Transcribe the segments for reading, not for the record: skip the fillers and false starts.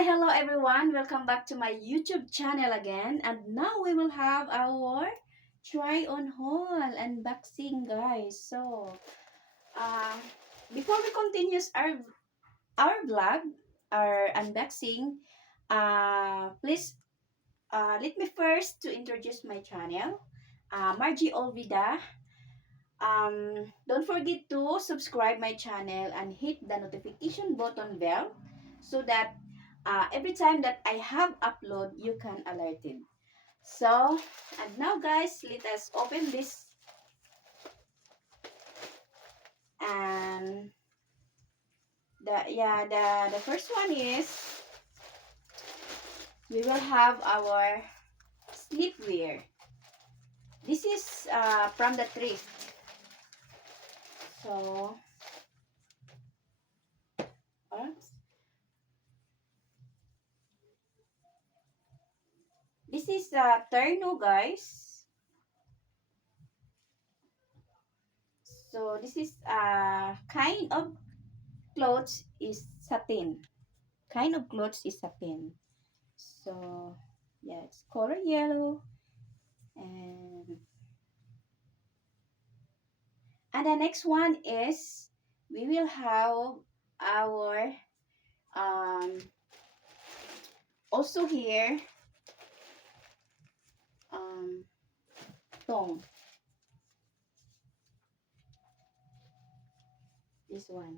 Hi, hello everyone. Welcome back to my YouTube channel again. And now we will have our try on haul unboxing, guys. Uh, before we continue our vlog, our unboxing, please let me first to introduce my channel, Margie Olvida. Don't forget to subscribe my channel and hit the notification button bell so that every time that I have upload, you can alerted. So, and now guys, let us open this. And the first one is we will have our sleepwear. This is from the thrift. So, oops. This is terno, guys. So this is kind of clothes is satin. Kind of clothes is satin. So yeah, it's color yellow, and the next one is we will have our um also here um tong, this one.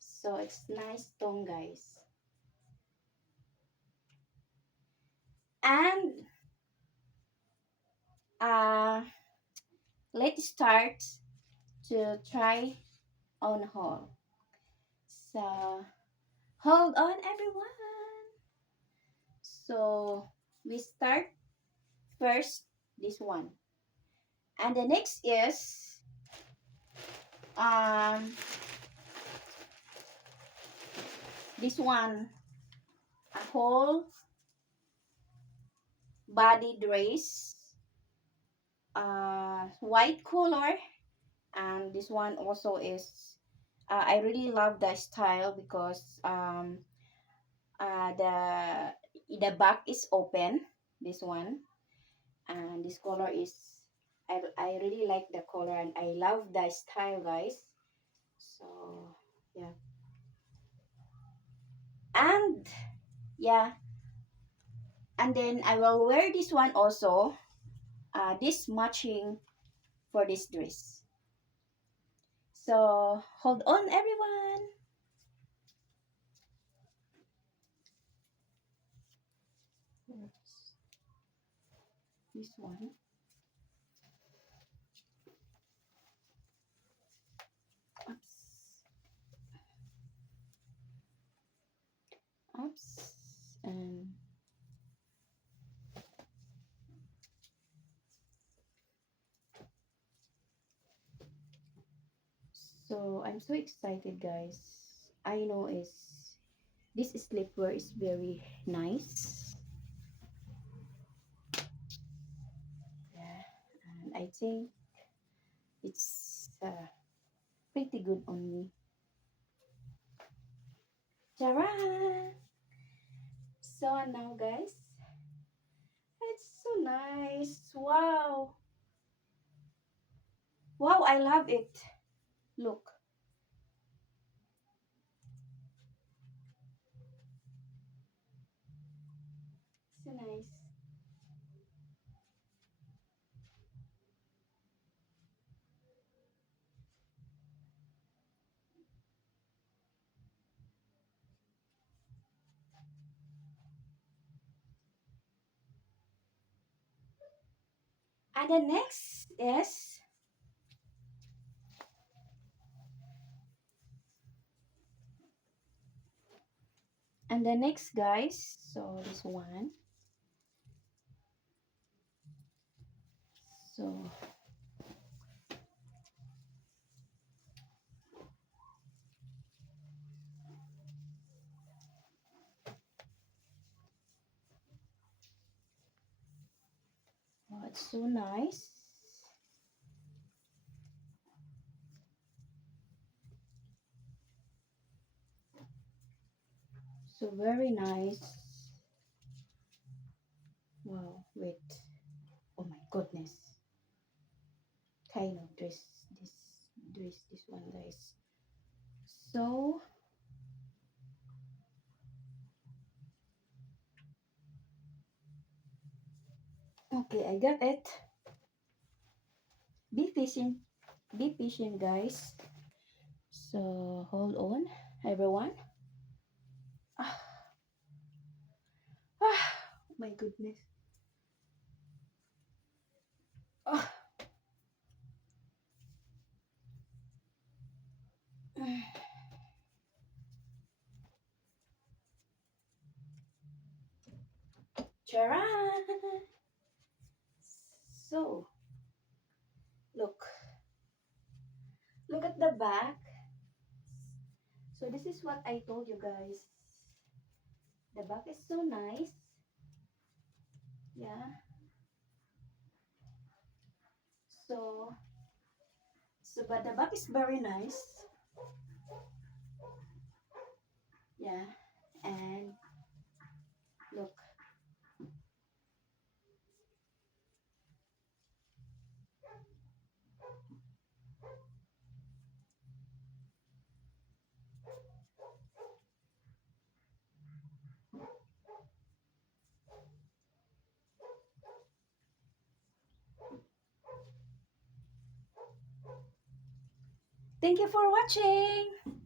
So it's nice tong, guys. And uh let's start to try on haul. So hold on everyone. So we start first this one. And the next is um this one, a whole body dress, white color. And this one also is I really love the style because the back is open, this one. And this color is I really like the color and I love the style, guys. So yeah. And yeah, and then I will wear this one also, this matching for this dress. So hold on everyone. This one. Oops. Oops. And so I'm so excited, guys. I know is this sleepwear is very nice. Yeah, and I think it's pretty good on me. Tara! So now, guys, it's so nice. Wow. Wow, I love it. Look. So nice. And the next is guys, so this one. So oh, it's so nice. So very nice. Wow, wait. Oh my goodness. Kind of this one, guys. So okay, I got it. Be patient, be patient, guys. So hold on, everyone. Ah, ah, my goodness. Ah, Charan! So look, look at the back. So this is what I told you guys. The back is so nice. Yeah. So but the back is very nice. Yeah. And look. Thank you for watching.